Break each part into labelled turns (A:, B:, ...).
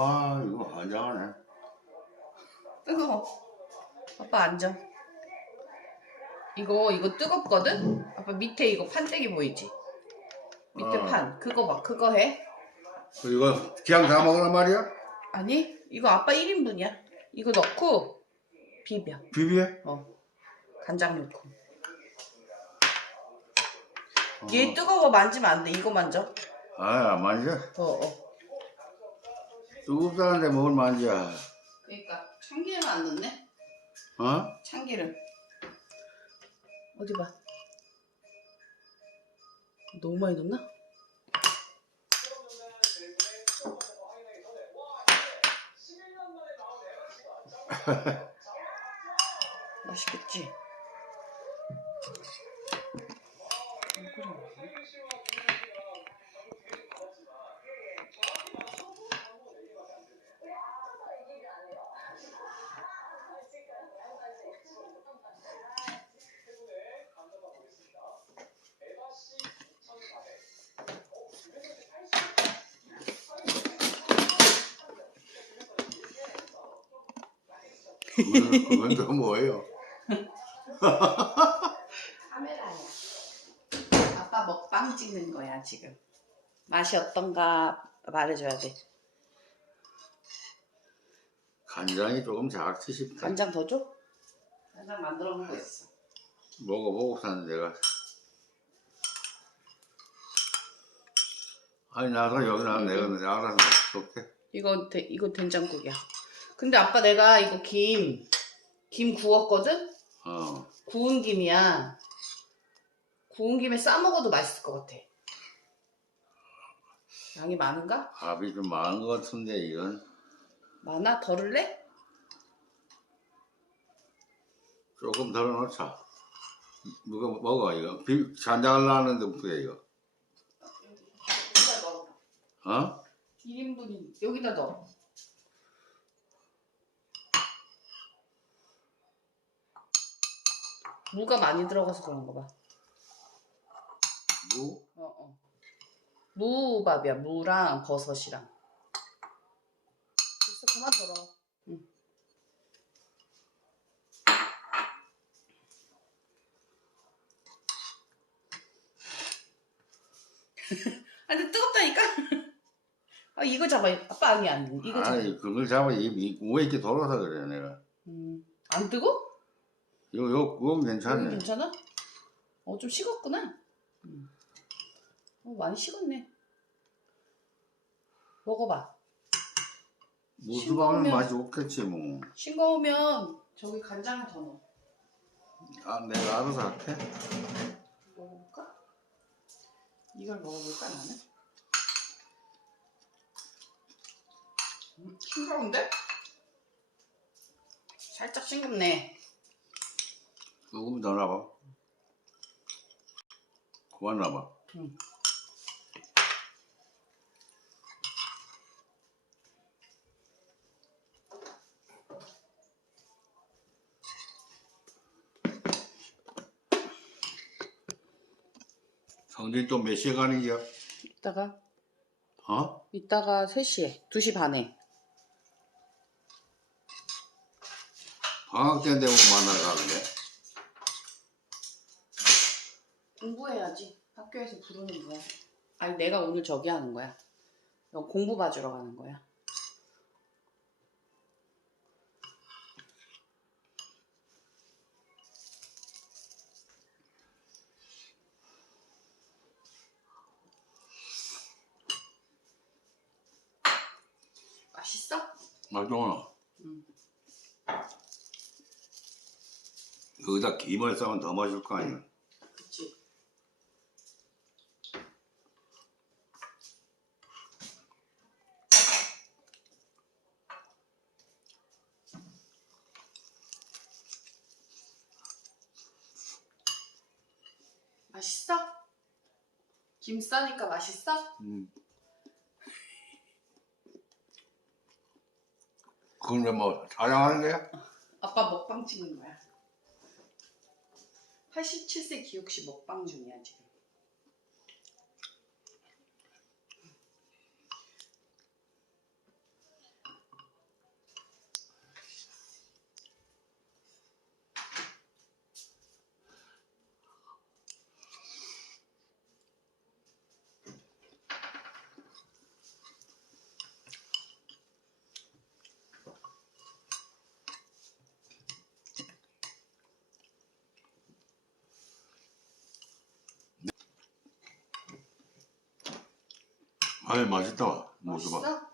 A: 아 이거 환장하네.
B: 뜨거워. 아빠 앉아. 이거 이거 뜨겁거든? 아빠 밑에 이거 판때기 보이지? 밑에
A: 어.
B: 판 그거 봐 그거 해?
A: 그 이거 그냥 다 먹으란 말이야?
B: 아니 이거 아빠 1인분이야. 이거 넣고 비벼.
A: 비비에?
B: 어 간장 넣고.
A: 어.
B: 얘 뜨거워 만지면 안 돼. 이거 만져.
A: 아안 만져.
B: 어 어.
A: 뜨겁다는데 뭘 만져?
B: 그러니까 참기름 안 넣네.
A: 어?
B: 참기름. 어디 봐. 너무 많이 넣나? 맛있겠지?
A: 그건, 그건 또 뭐예요?
B: 카메라야. 아빠 먹방 찍는 거야 지금. 맛이 어떤가 말해줘야 돼.
A: 간장이 조금 작지 싶다.
B: 간장 더 줘? 간장 만들어 놓은 거 있어.
A: 먹어보고 산 내가. 아니 나도 여기 나 내가 알아서 먹게.
B: 이거 대, 이거 된장국이야. 근데 아빠 내가 이거 김, 김 구웠거든?
A: 어.
B: 구운 김이야. 구운 김에 싸 먹어도 맛있을 것 같아. 양이 많은가?
A: 밥이 좀 많은 것 같은데 이건
B: 많아? 덜을래?
A: 조금 덜어 놓자. 누가 먹어 이거? 비, 간장을 나는데 무슨 이거?
B: 여기다 넣어.
A: 어?
B: 1인분이 여기다 넣어. 무가 많이 들어가서 그런가 봐.
A: 무?
B: 어, 어. 무밥이야. 무랑 버섯이랑. 됐어. 그만 덜어. 응. 아, 근데 뜨겁다니까? 아, 이거 잡아. 아빠 아니, 아니. 이거 잡아.
A: 아니 그걸 잡아 이, 이 위에 이렇게 돌아서 그래 내가.
B: 음, 안 뜨거?
A: 이거 이거 그건 괜찮네.
B: 괜찮아? 어, 좀 식었구나. 음. 어, 많이 식었네. 먹어봐. 싱거우면-
A: 맛이 없겠지 뭐.
B: 싱거우면 저기 간장을 더 넣어.
A: 아 내가 알아서 할게.
B: 먹어볼까? 이걸 먹어볼까 나는? 음, 싱거운데? 살짝 싱겁네.
A: 조금 더 놔봐. 그만 놔봐.
B: 응.
A: 성진 또몇 시에 가는 거야?
B: 이따가
A: 어?
B: 이따가 3시에 2시 반에
A: 방학 때인데 뭐 만나러 가는데?
B: 공부해야지. 학교에서 부르는 거야. 아니 내가 오늘 저기 하는 거야. 너 공부 봐주러 가는 거야. 맛있어?
A: 맛있어.
B: 응.
A: 여기다 김을 싸면 더 맛있을 거 아니야?
B: 그치. 맛있어? 김 싸니까 맛있어?
A: 음. 그런데 뭐 촬영하는 거야?
B: 아빠 먹방 찍는 거야. 87세 기욱 씨 먹방 중이야 지금.
A: 아이 맛있다. 모수박.
B: 맛있어?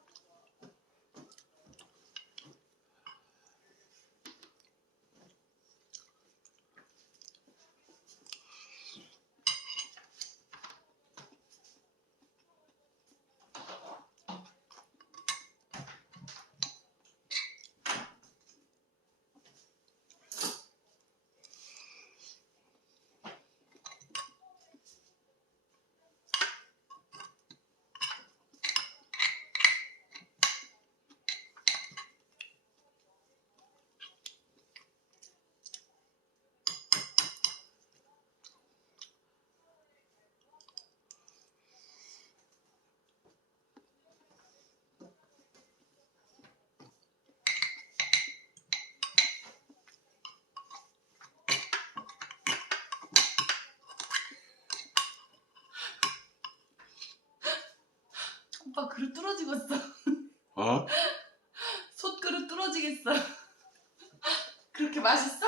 B: 오빠 그릇 뚫어지겠어.
A: 어?
B: 솥그릇 뚫어지겠어. 그렇게 맛있어?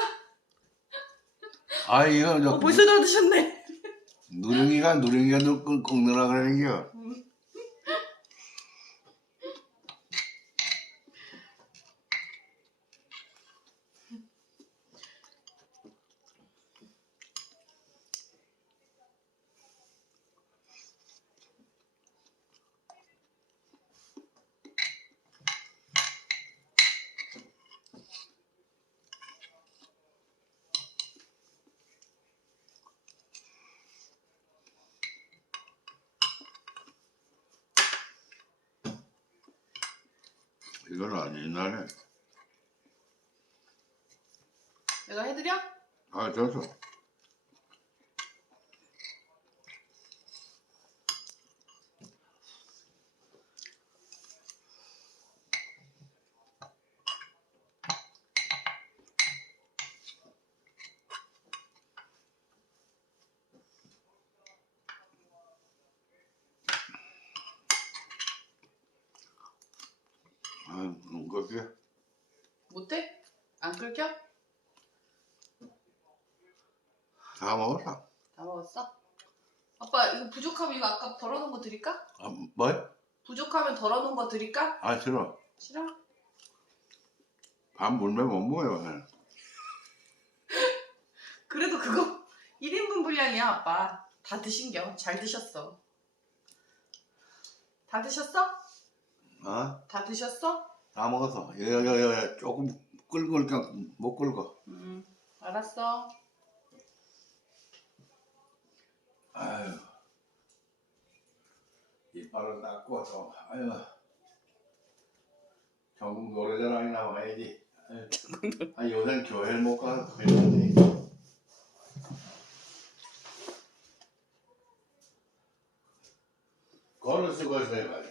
A: 아 이거 저
B: 어, 벌써 다 드셨네.
A: 누룽이가 누룽이가 꾹 꾹느라 그러는 겨. 이건 아니나네.
B: 내가 해드려?
A: 아 됐어. 아, 그게
B: 못해? 안 끓겨?
A: 다 먹었어.
B: 다 먹었어? 아빠 이거 부족하면 이거 아까 덜어놓은 거 드릴까?
A: 아, 뭐?
B: 부족하면 덜어놓은 거 드릴까?
A: 아 싫어.
B: 싫어?
A: 밥 물면 못 먹어요.
B: 그래도 그거 1인분 분량이야 아빠 다 드신겨 잘 드셨어 다 드셨어?
A: 어?
B: 다 드셨어?
A: 다 먹었어. 여 여여 조금 끓고 그러니까 못 끓고.
B: 음 알았어
A: 아유. 이빨을 닦고 또 아유. 전국 노래자랑이 나 와야지. 아유. 아 요새 교회를 못 가서 그랬는데. 걸을 쓰고 있어야.